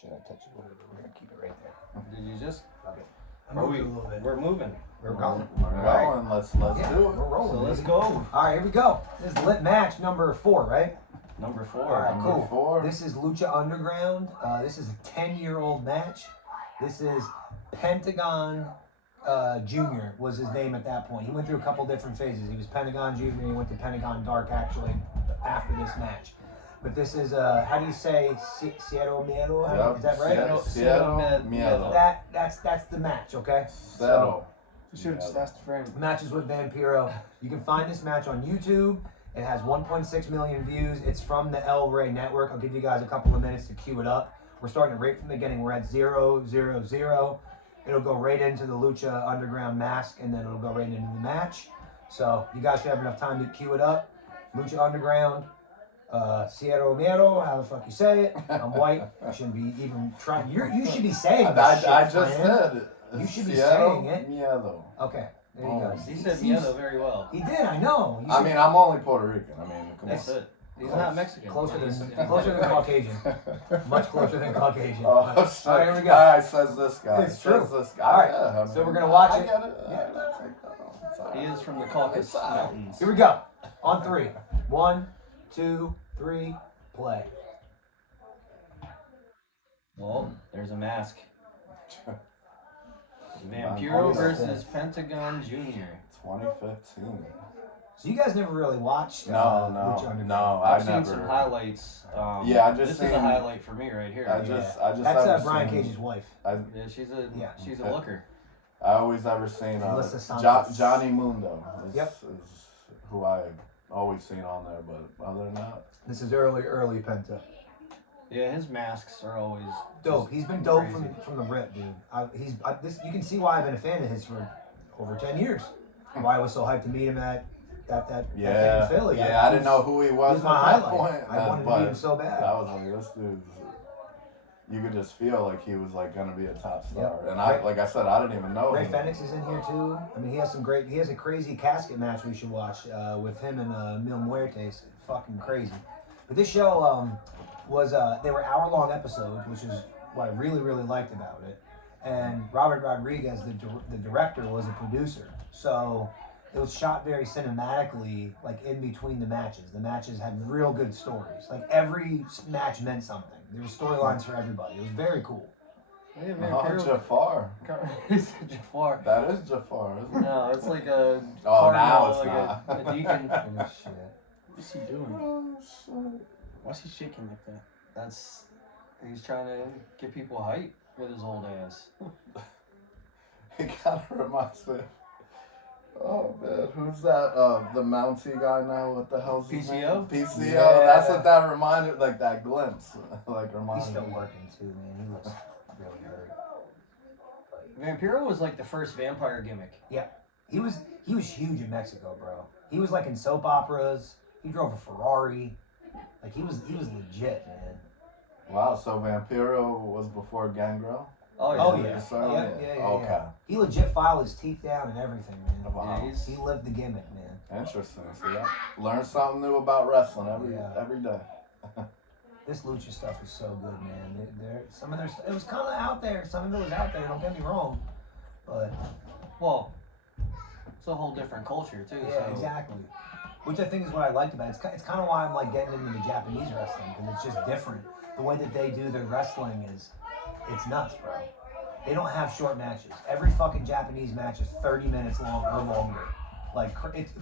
shit, I touched it a little bit. We're gonna keep it right there. Did you just? Okay. We're moving. We're going. We're going. Let's do it. We're rolling. So let's baby. go. All right, here we go. This is lit match number 4, right? Number 4. All right, Number cool. 4. This is Lucha Underground. This is a 10-year-old match. This is Pentagon Jr. was his name at that point. He went through a couple different phases. He was Pentagon Jr. He went to Pentagon Dark actually after this match. But this is how do you say Cero Miedo? Yep. Is that right? Cero Miedo. That's the match, okay? Cero. That's the frame. Matches with Vampiro. You can find this match on YouTube. It has 1.6 million views. It's from the El Rey Network. I'll give you guys a couple of minutes to cue it up. We're starting right from the beginning. We're at 0-0-0. It'll go right into the Lucha Underground mask, and then it'll go right into the match. So you guys should have enough time to cue it up. Lucha Underground. Cero Miedo, how the fuck you say it? I'm white. I shouldn't be even trying. You should be saying this shit, I just Fran. said. You should be Cero saying it. Miedo. Okay, there you go. He said Miedo very well. He did, I know. I mean, I'm only Puerto Rican. I mean, come That's on. it. He's not Mexican. Closer than Caucasian. Much closer than Caucasian. Oh, All shit. right, here we go. All right, says this guy. It's true. Says this guy. All right, Yeah, I so mean, we're gonna watch I it. get it. Yeah. I'll take that. It's all He right. is from the Caucasus Mountains. Here we go. On 3. 1, 2, 3, play. Well, there's a mask. Vampiro Vampiro versus Pentagon Jr. 2015. So you guys never really watched No, Lucha Underground? no. I've I seen never. some highlights. Yeah, I just This seen. is a highlight for me right here. I just That's ever Brian seen- Cage's wife. Yeah, she's a Yeah. looker. I always ever seen Melissa Santos. Johnny Mundo. Yep. Is who I always seen on there, but other than that, This is early Penta. Yeah, his masks are always Dope. just He's been dope crazy. from the rip, dude. You can see why I've been a fan of his for over 10 years. Why I was so hyped to meet him at that thing yeah, in Philly. yeah. I didn't know who he was He was my at that highlight. point. I wanted to meet him so bad. I was like, this dude's. You could just feel like he was like gonna be a top star, Yep. and I, like I said, I didn't even know Ray him. Fenix is in here too. I mean, he has a crazy casket match we should watch with him and Mil Muertes. Fucking crazy. But this show was they were hour-long episodes, which is what I really liked about it. And Robert Rodriguez, the director, was a producer. So it was shot very cinematically, like in between the matches. The matches had real good stories. Like every match meant something. There were storylines for everybody. It was very cool. Yeah, Oh, Vampiro. Jafar. He's Oh, Jafar. That is Jafar, isn't it? No, it's like a Oh, now cardinal, it's like not. a deacon. Oh, shit. What's he doing? Oh, shit. Why's he shaking like that? That's he's trying to get people hype with his old ass. He kind of reminds me. Oh man, who's that? The Mountie guy now. What the hell's his name? PCO? PCO. Yeah. That's what that reminded. Like that glimpse. Like He's reminded still me. working too, man. He looks really hurt. Vampiro was like the first vampire gimmick. He was huge in Mexico, bro. He was like in soap operas. He drove a Ferrari. Like he was legit, man. Wow. So Vampiro was before Gangrel. Oh yeah. Oh yeah. Yes, sir. Yeah. Okay. He legit filed his teeth down and everything, man. Wow. Yeah, he's- He lived the gimmick, man. Interesting. See that? Learn something new about wrestling every day. This lucha stuff was so good, man. Some of their it was kind of out there. Some of it was out there. Don't get me wrong, but Well, it's a whole different culture too. yeah, so. exactly. Which I think is what I liked about it. It's kind of why I'm like getting into the Japanese wrestling because it's just different. The way that they do their wrestling it's nuts, bro. They don't have short matches. Every fucking Japanese match is 30 minutes long or longer. Like,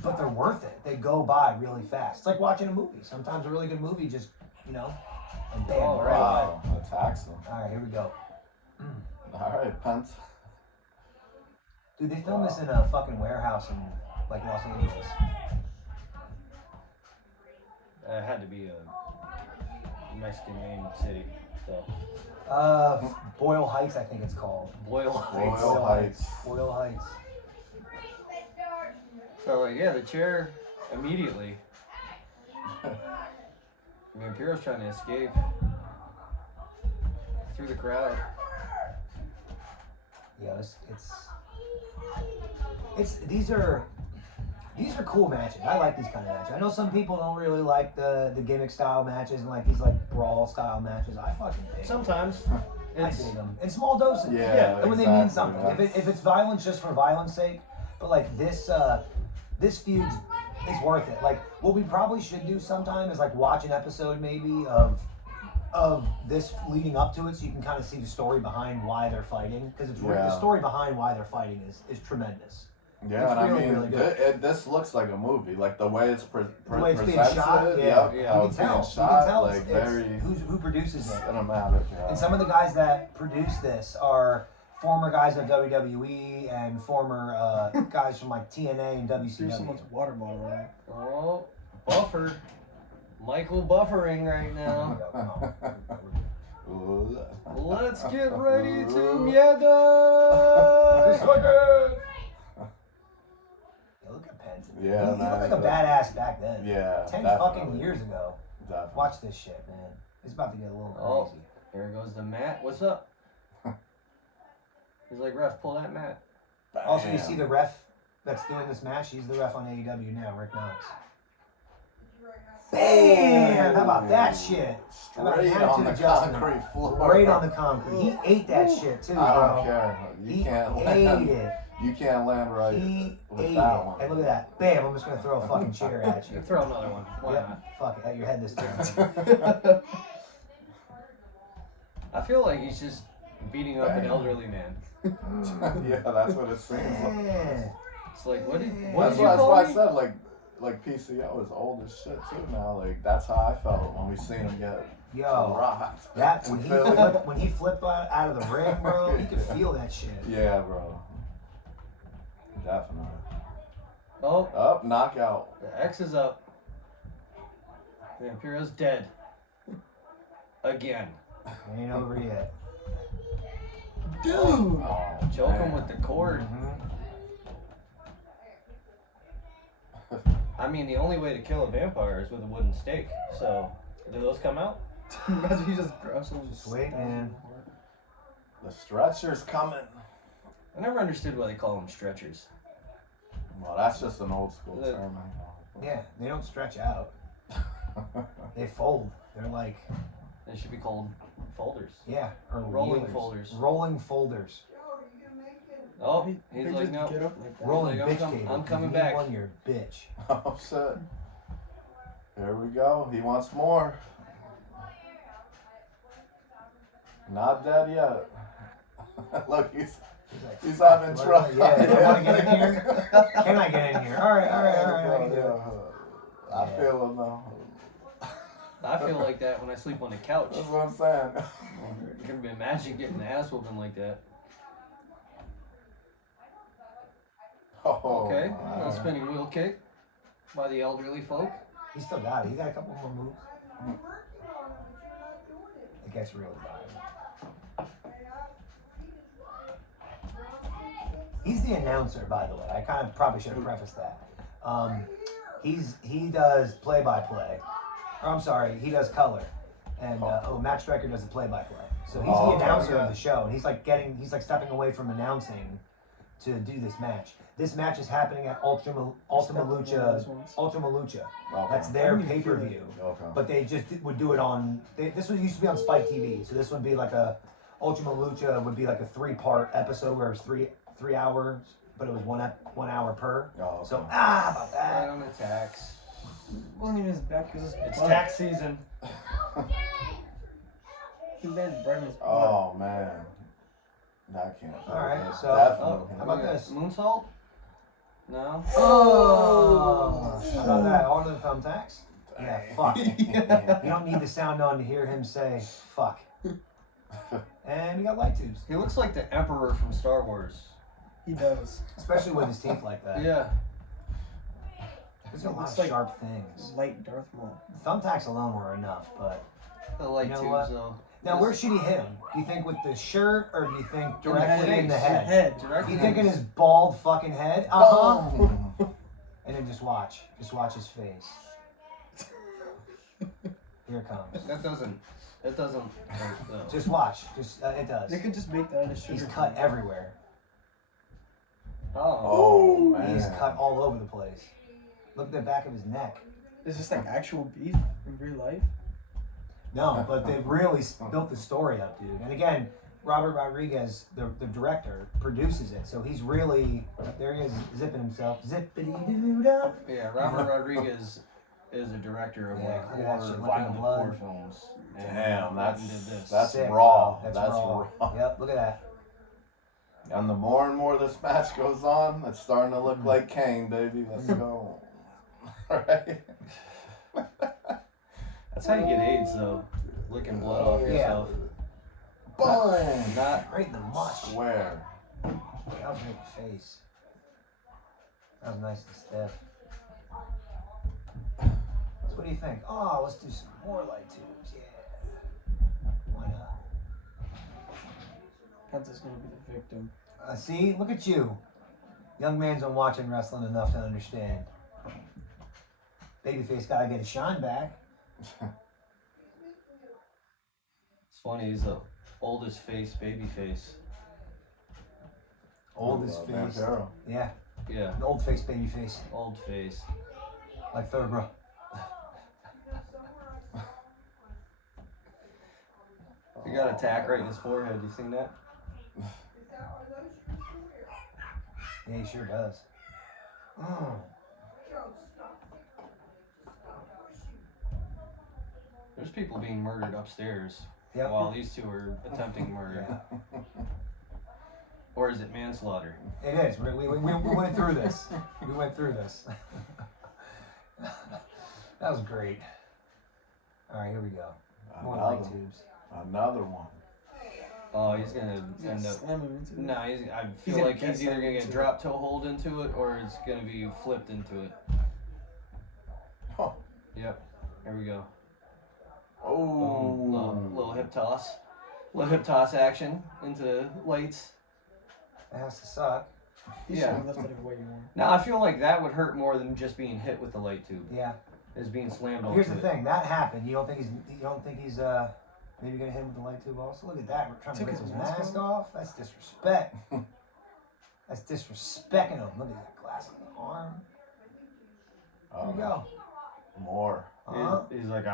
but they're worth it. They go by really fast. It's like watching a movie. Sometimes a really good movie just, and bam, Oh, we're right. out. Wow. Attacks them. All right, here we go. All right, Pence. Dude, they filmed this in a fucking warehouse in like Los Angeles. It had to be a Mexican name city. So Boyle Heights, I think it's called. Boyle Heights. Boyle Heights. Boyle Heights. So yeah, the chair immediately. Vampiro's trying to escape through the crowd. Yeah, these are These are cool matches. I like these kind of matches. I know some people don't really like the gimmick style matches and like these like brawl style matches. I fucking dig them. Sometimes. I dig them in small doses. Yeah, And when they mean exactly, something. If it's violence just for violence sake, but like this feud is worth it. Like what we probably should do sometime is like watch an episode maybe of this leading up to it, so you can kind of see the story behind why they're fighting, because it's the story behind why they're fighting is tremendous. Yeah, It's and really, I mean, really good. this looks like a movie. Like the way it's The way it's being presented, shot, yep, yeah. how You it's can being tell. shot, like it's very who produces it. cinematic. Yeah. And some of the guys that produce this are former guys of WWE and former guys from like TNA and There's WCW. someone's water bottle around. Oh, buffer. Michael buffering right now. Let's get ready to Look at Pence. Yeah, he looked like a badass back then. Yeah, 10 definitely. fucking years ago. Definitely. Watch this shit, man. It's about to get a little Oh. crazy. Here goes the mat. What's up? He's like, ref, pull that mat. Also, you Bam. see the ref that's doing this match? He's the ref on AEW now, Rick Knox. Bam! How about that shit? How about Straight an on the attitude adjustment? concrete floor. Right on the concrete. He ate that shit too, bro. I don't care. You He can't ate land. it. You can't land right He with ate that it. one. And look at that. Bam! I'm just gonna throw a fucking chair at you. Throw another one. Why Yeah, not? fuck it. At your head this time. I feel like he's just beating up an elderly man. Yeah, that's what it seems like. Yeah. It's like, what did you That's call why I me? said like PCO is old as shit too now. Like that's how I felt when we seen him get Yo, rocked. that in when he Philly. flipped out of the ring, bro, you could feel that shit. Yeah, bro. Definitely. Oh, Up, knockout. the X is up. Vampiro's dead. Again. Ain't over yet. Dude! Oh, Choke him man. with the cord. I mean, the only way to kill a vampire is with a wooden stake. So, do those come out? Imagine he just grabs him and just Sweet, stabs man. him. The stretcher's coming. I never understood why they call them stretchers. Well, that's just an old school The- term. Yeah, they don't stretch out. They fold. They're like, They should be called folders. yeah, or Rolling wheelers. folders. Rolling folders. Oh, They he's just like, no. Get up like that. Rolling like, bitch I'm cable. coming You back. won your bitch. Oh shit. Here we go. He wants more. Not dead yet. Look, he's like, he's "Fuck, having do I trouble. wanna- Yeah, do I want to get in here? Can I get in here? All right, I can do it. I Yeah. feel him though. I feel like that when I sleep on the couch. That's what I'm saying. You can imagine getting the ass whooping like that. Oh, Okay, my. a spinning wheel kick by the elderly folk. He still got it. He got a couple more moves. It gets really violent. He's the announcer, by the way. I kind of probably should have prefaced that. He does play-by-play. Or I'm sorry, he does color. And Matt Striker does the play-by-play. So he's the announcer of the show, and he's like stepping away from announcing to do this match. This match is happening at Ultima Lucha. Okay. That's their pay-per-view. Okay. But they just would do it on. This was used to be on Spike TV, so this would be like a Ultima Lucha would be like a 3-part episode where it was three hours, but it was 1 hour per. Oh, okay. So about Right that. on the tax. It wasn't even his back, it was his It's butt. tax season. He landed right in his butt. Oh man. That can't. All right, That's so- definitely. How about this? Moonsault? No. Oh, how about that? On to the thumbtacks. Yeah, Dang. fuck. You don't need the sound on to hear him say fuck. And we got light tubes, He looks like the Emperor from Star Wars. He does. especially with his teeth like that. Yeah. There's a lot Looks of like- sharp things. Light Darth Maul. Thumbtacks alone were enough, but The light You know tubes, what? though. now where should he hit him? Do you think with the shirt, or do you think directly face. in the Your head? Head. Direct Do you think in hits. his bald fucking head? Uh-huh. Boom. And then just watch his face. Here it comes. That doesn't hurt, though. Just watch. It does. They could just make that out of sugar. He's cut everywhere. Oh. Oh man. He's cut all over the place. Look at the back of his neck. Is this like actual beef in real life? No, but they've really built the story up, dude. And again, Robert Rodriguez, the director, produces it. So he's really, there he is, zipping himself. Zippity-doo-dah. Yeah, Robert Rodriguez is a director of Yeah, like look at that horror, shit, look at the violent blood. horror films. And Damn, went and did this. that's Sick, raw. bro. That's raw. Yep, look at that. And the more and more this match goes on, it's starting to look like Kane, baby. Let's go. Right? That's how you get AIDS, though. Licking blood off Yeah. yourself. Boom! Not Right in the mush. Swear. That was right in the face. That was nice and stiff. So what do you think? Oh, let's do some more light tubes. Yeah. Why not? Penta's gonna be the victim. See, look at you. Young man's been watching wrestling enough to understand. Babyface gotta get his shine back. It's funny, he's the oldest face, baby face. Oldest face. Vampiro. Yeah, Yeah, an old face, baby face. old face. Like third row. He got a tack right in his forehead. You seen that? Yeah, he sure does. Mm. There's people being murdered upstairs Yep. while these two are attempting murder. Yeah. Or is it manslaughter? It is. We went through this. We went through this. That was great. All right, here we go. More light tubes. Another one. Oh, he's gonna end up. Slam him into it. No, I feel gonna like get he's either gonna get into drop toe hold into it or it's gonna be flipped into it. Oh. Yep. Here we go. Oh. Boom. Little hip toss. Little hip toss action into the lights. That has to suck. He should have lifted it way more. Now I feel like that would hurt more than just being hit with the light tube. Yeah. Is being slammed onto Here's the it. thing. That happened. You don't think he's maybe gonna hit him with the light tube also? Look at that. We're trying to Took rip his his mask mask off. That's disrespect. That's disrespecting him. Look at that glass on the arm. Here we go. More. Uh-huh. He's like,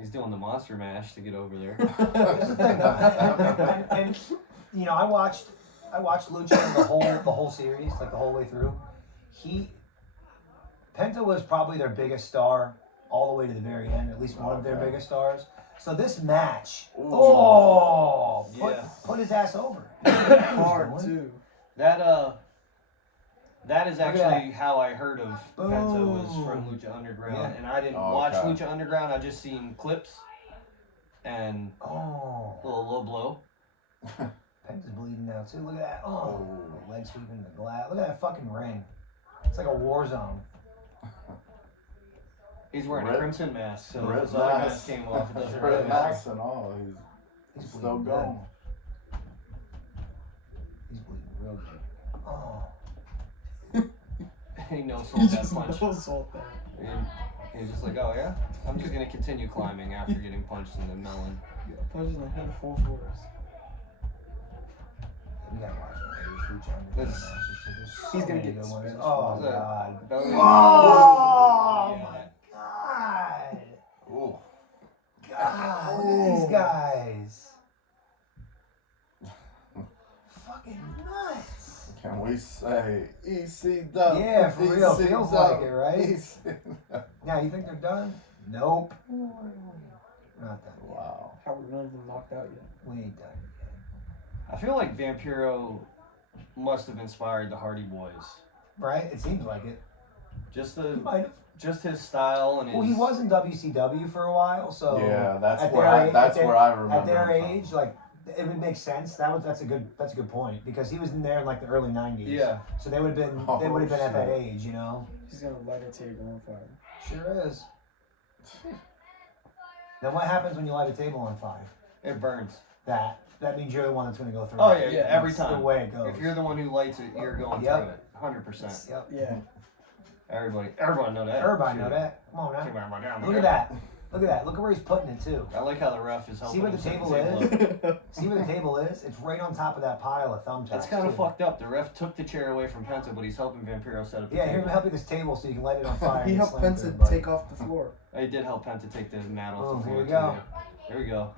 He's doing the monster mash to get over there. Here's the thing, though. and you know, I watched Lucha the whole series, like the whole way through. Penta was probably their biggest star all the way to the very end, at least one of their biggest stars. So this match, Yeah. put his ass over. Hard too. That is Look at actually how I heard of Penta was Boom. from Lucha Underground, Yeah. and I didn't Oh, watch okay. Lucha Underground. I just seen clips and Oh, a little low blow. Penta's bleeding now too. Look at that. Oh, leg sweeping the glass. Look at that fucking ring. It's like a war zone. He's wearing a Red- crimson mask, so red if his other mask. mask came off, it doesn't Red really matter. mask and all. He's still bleeding going. good. He's bleeding real good. Oh. He no He sold that just punch. no-sold that. And he's just like, oh yeah, I'm just gonna continue climbing after getting punched in the melon. Punch in the head full force. We gotta watch one of these Lucha Underground This- matches, too. There's so He's gonna many get good ones. splashed. Oh, Is that- God. that was- Oh, Yeah. my God. Ooh. God, look at these guys. Fucking nuts. Can we say ECW? Yeah, for real. Feels like it, right? ECW. Now, you think they're done? Nope. Not done yet. Wow. How are none of them knocked out yet? We ain't done yet. I feel like Vampiro must have inspired the Hardy Boys. Right? It seems like it. Just He might have. just his style and his. Well, he was in WCW for a while, so Yeah, that's at where their I age- that's at their- where I remember at their him age, from. like it would make sense. That's a good point because he was in there in like the early '90s. Yeah. So they would have been Oh, at that shit. age, you know. He's gonna light a table on fire. Sure is. Then what happens when you light a table on fire? It burns. That means you're the one that's going to go through. Oh it. yeah, every That's time. the way it goes. If you're the one who lights it, you're going Yep. through it. 100%. Yep. Yeah. Everybody know that. Everybody know that. Come on now. Look Look at that. Look at that. Look at where he's putting it too. I like how the ref is helping. See where him the set table up. is? See where the table is? It's right on top of that pile of thumbtacks. That's kind of too. fucked up. The ref took the chair away from Penta, but he's helping Vampiro set up the Yeah, here, table. let me help you with this table so you can light it on fire. He and helped slam it to Penta everybody. take off the floor. He did help Penta take the mat off Oh, the floor. here we too, go. yeah. There we go.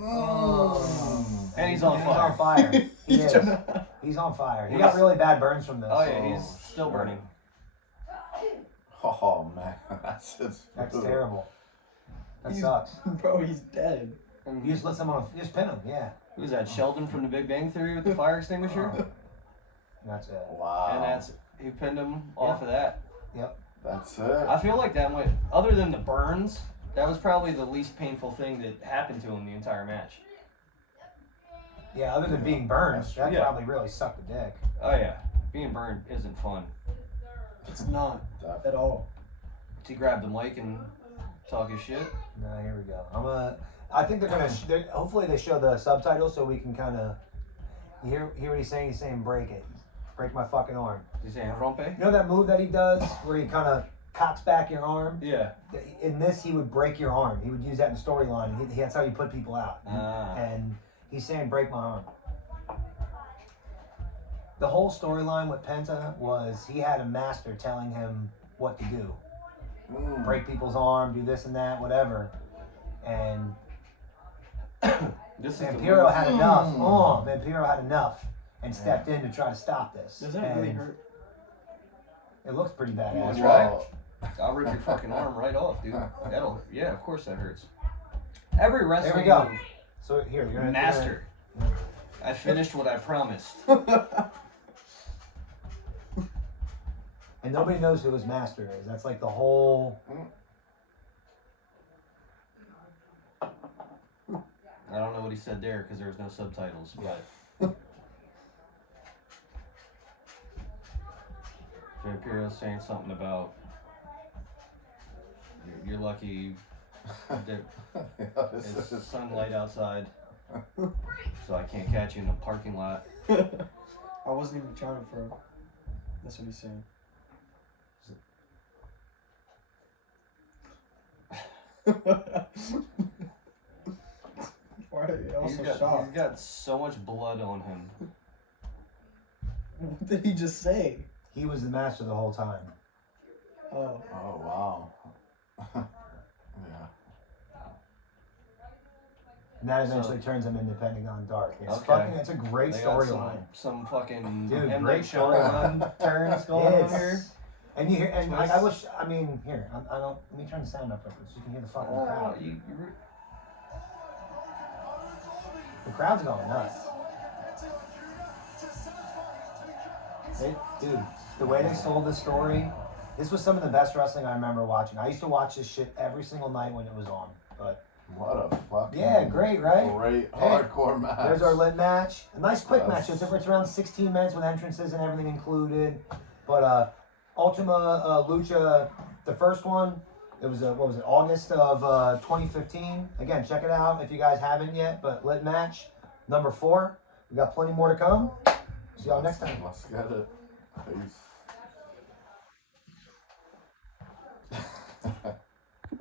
Mm. And he's on He's fire. on fire. He He's is. trying He's on fire. He He's- got really bad burns from this. Oh yeah, he's still shit. burning. Oh man, that's just That's terrible. That He's- sucks. Bro, he's dead. And You just let someone, you just pin him, yeah. who was that? Sheldon from The Big Bang Theory with the fire extinguisher. Oh. That's it. Wow. And that's he pinned him off of that. That's it. I feel like that went, other than the burns, that was probably the least painful thing that happened to him the entire match. Yeah, other than being burned, That's that true. Yeah. probably really sucked the dick. Oh yeah, being burned isn't fun. It's not Definitely. at all. He grabbed the mic and talk his shit. No, here we go. I think they're gonna. Hopefully, they show the subtitles so we can kind of hear what he's saying. He's saying, "Break it, break my fucking arm." He's saying rompe. You know that move that he does where he kind of cocks back your arm? Yeah. In this, he would break your arm. He would use that in the storyline. That's how you put people out. Ah. And he's saying, "Break my arm." The whole storyline with Penta was he had a master telling him what to do. Mm. Break people's arm, do this and that, whatever. And This is the Vampiro move. had enough. Mm. Oh, Vampiro had enough and stepped in to try to stop this. Does that really And hurt? It looks pretty badass. That's Wow. I'll rip your fucking arm right off, dude. Yeah, of course that hurts. Every wrestling There we go. move, So here, you're gonna master. I finished what I promised. And nobody knows who his master is. That's like the whole. I don't know what he said there because there was no subtitles, but Vampiro's saying something about you're lucky that it's sunlight outside, so I can't catch you in the parking lot. I wasn't even trying to throw. That's what he's saying. Why are you also He's shocked? got so much blood on him. What did he just say? He was the master the whole time. Oh. Oh wow. Yeah. And that eventually turns him into Pentagon Dark. It's Okay. fucking. It's a great They got storyline. some fucking Dude, M. great Night Shyamalan turns going on here. And you hear, and I Twists. wish. I mean, here, I don't. Let me turn the sound up real quick so you can hear the fucking Oh, crowd. you The crowd's going nuts. Dude, the way they sold this story, this was some of the best wrestling I remember watching. I used to watch this shit every single night when it was on. But What a fucking yeah, great, right? great Hey, hardcore match. There's our lit match. A nice quick Yes. match. It's around 16 minutes with entrances and everything included. But Ultima Lucha, the first one, it was what was it? August of 2015. Again, check it out if you guys haven't yet. But lit match number 4. We got plenty more to come. See y'all next time. Let's get it. Peace.